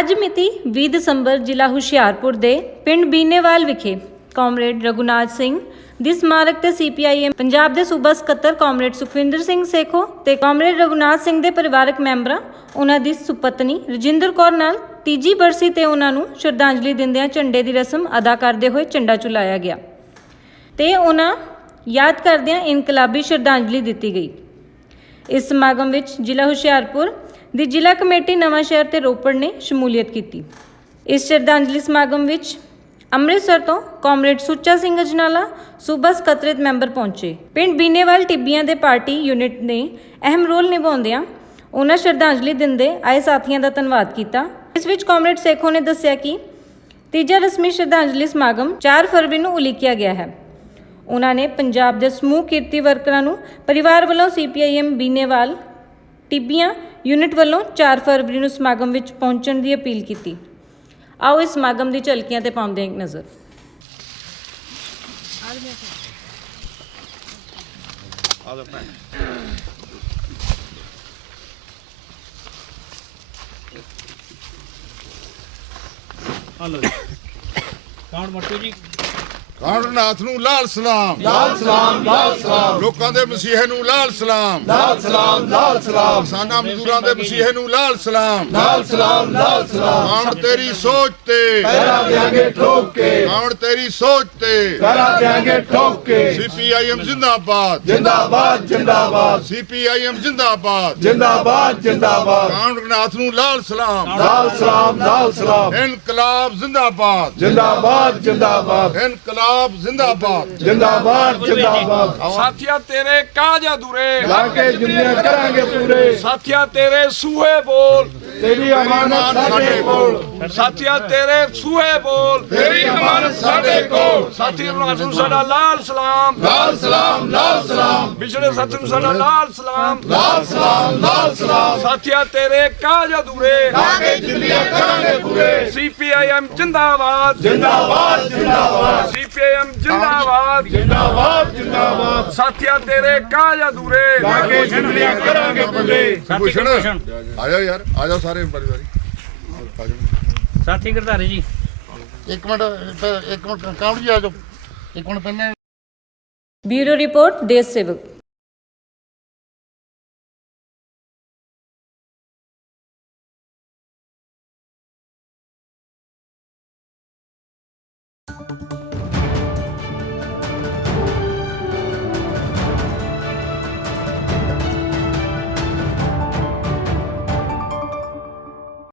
ਅੱਜ ਮਿਤੀ 20 ਦਸੰਬਰ ਜ਼ਿਲ੍ਹਾ ਹੁਸ਼ਿਆਰਪੁਰ ਦੇ ਪਿੰਡ ਬੀਨੇਵਾਲ ਵਿਖੇ ਕਾਮਰੇਡ ਰਘੁਨਾਥ ਸਿੰਘ ਦੀ ਸਮਾਰਕ ਤੇ CPIM ਪੰਜਾਬ ਦੇ ਸੂਬਾ ਸਕੱਤਰ ਕਾਮਰੇਡ ਸੁਖਵਿੰਦਰ ਸਿੰਘ ਸੇਖੋ ਤੇ ਕਾਮਰੇਡ ਰਘੁਨਾਥ ਸਿੰਘ ਦੇ ਪਰਿਵਾਰਕ ਮੈਂਬਰਾਂ ਉਹਨਾਂ ਦੀ ਸੁਪਤਨੀ ਰਜਿੰਦਰ ਕੌਰ ਨਾਲ ਤੀਜੀ ਬਰਸੀ ਤੇ ਉਹਨਾਂ ਨੂੰ ਸ਼ਰਧਾਂਜਲੀ ਦਿੰਦਿਆਂ ਝੰਡੇ ਦੀ ਰਸਮ ਅਦਾ ਕਰਦੇ ਹੋਏ ਝੰਡਾ ਝੁਲਾਇਆ ਗਿਆ ਤੇ ਉਹਨਾਂ ਯਾਦ ਕਰਦਿਆਂ ਇਨਕਲਾਬੀ ਸ਼ਰਧਾਂਜਲੀ ਦਿੱਤੀ ਗਈ। ਇਸ ਸਮਾਗਮ ਵਿੱਚ ਜ਼ਿਲ੍ਹਾ ਹੁਸ਼ਿਆਰਪੁਰ ਦੀ ਜ਼ਿਲ੍ਹਾ ਕਮੇਟੀ ਨਵਾਂ ਸ਼ਹਿਰ ਤੇ ਰੋਪੜ ਨੇ ਸ਼ਮੂਲੀਅਤ ਕੀਤੀ। ਇਸ ਸ਼ਰਧਾਂਜਲੀ ਸਮਾਗਮ ਵਿੱਚ ਅੰਮ੍ਰਿਤਸਰ ਤੋਂ ਕਾਮਰੇਡ ਸੁੱਚਾ ਸਿੰਘ ਅਜਨਾਲਾ ਸੂਬਾ ਸਕੱਤਰੇਤ ਮੈਂਬਰ ਪਹੁੰਚੇ। ਪਿੰਡ ਬੀਨੇਵਾਲ ਟਿੱਬੀਆਂ ਦੇ ਪਾਰਟੀ ਯੂਨਿਟ ਨੇ ਅਹਿਮ ਰੋਲ ਨਿਭਾਉਂਦਿਆਂ ਉਹਨਾਂ ਸ਼ਰਧਾਂਜਲੀ ਦਿੰਦੇ ਆਏ ਸਾਥੀਆਂ ਦਾ ਧੰਨਵਾਦ ਕੀਤਾ। ਇਸ ਵਿੱਚ ਕਾਮਰੇਡ ਸੇਖੋ ਨੇ ਦੱਸਿਆ ਕਿ ਤੀਜਾ ਰਸਮੀ ਸ਼ਰਧਾਂਜਲੀ ਸਮਾਗਮ 4 ਫਰਵਰੀ ਨੂੰ ਉਲੀਕਿਆ ਗਿਆ ਹੈ। ਉਹਨਾਂ ਨੇ ਪੰਜਾਬ ਦੇ ਸਮੂਹ ਕਿਰਤੀ ਵਰਕਰਾਂ ਨੂੰ ਪਰਿਵਾਰ ਵੱਲੋਂ CPIM ਬੀਨੇਵਾਲ ਟਿੱਬੀਆਂ ਯੂਨਿਟ ਵੱਲੋਂ 4 ਫਰਵਰੀ ਨੂੰ ਸਮਾਗਮ ਵਿੱਚ ਪਹੁੰਚਣ ਦੀ ਅਪੀਲ ਕੀਤੀ। ਆਓ ਇਸ ਸਮਾਗਮ ਦੀ ਝਲਕੀਆਂ ਤੇ ਪਾਉਂਦੇ ਹਾਂ ਇੱਕ ਨਜ਼ਰ। ਕਾਂਡਨਾਥ ਨੂੰ ਲਾਲ ਸਲਾਮ, ਲਾਲ ਸਲਾਮ, ਲਾਲ ਸਲਾਮ। ਲੋਕਾਂ ਦੇ ਮਸੀਹੇ ਨੂੰ ਲਾਲ ਸਲਾਮ, ਲਾਲ ਸਲਾਮ, ਲਾਲ ਸਲਾਮ। ਕਿਸਾਨਾਂ ਮਜ਼ਦੂਰਾਂ ਦੇ ਮਸੀਹੇ ਨੂੰ ਲਾਲ ਸਲਾਮ, ਲਾਲ ਸਲਾਮ, ਲਾਲ ਸਲਾਮ। ਕਾਂਡ ਤੇਰੀ ਸੋਚ ਤੇ ਕਰਾ ਦਿਆਂਗੇ ਠੋਕ ਕੇ, ਕਾਂਡ ਤੇਰੀ ਸੋਚ ਤੇ ਕਰਾ ਦਿਆਂਗੇ ਠੋਕ ਕੇ। CPIM ਜਿੰਦਾਬਾਦ, ਜਿੰਦਾਬਾਦ, ਜਿੰਦਾਬਾਦ। CPIM ਜਿੰਦਾਬਾਦ, ਜਿੰਦਾਬਾਦ, ਜਿੰਦਾਬਾਦ। ਕਾਂਡਨਾਥ ਨੂੰ ਲਾਲ ਸਲਾਮ, ਲਾਲ ਸਲਾਮ, ਲਾਲ ਸਲਾਮ। ਇਨਕਲਾਬ ਜਿੰਦਾਬਾਦ, ਜਿੰਦਾਬਾਦ, ਜਿੰਦਾਬਾਦ। ਇਨਕਲਾਬ जिंदाबाद, जिंदाबाद, जिंदाबाद। साथिया तेरे काज अधूरे लाके जिंदगी करांगे पूरे। साथिया तेरे सूहे बोल, तेरी अमानत साडे कोल। साथिया तेरे सूहे बोल, तेरी अमानत साडे कोल। साथिया रसूल साडा लाल सलाम, लाल सलाम, लाल सलाम। बिछड़े साथियों साडा लाल सलाम, लाल सलाम, लाल सलाम। साथिया तेरे काज अधूरे लाके जिंदगी करांगे पूरे। CPIM जिंदाबाद, जिंदाबाद, जिंदाबाद। CPIM जिंदाबाद, जिंदाबाद, जिंदाबाद। साथिया तेरे काज अधूरे लाके जिंदगी करांगे पूरे। भूषण आ जाओ यार, आ जाओ सारे बारी साथी गरधारे जी एक मिनट काम जी आ जाओ एक मिनट पहले। ब्यूरो रिपोर्ट देश सेवक।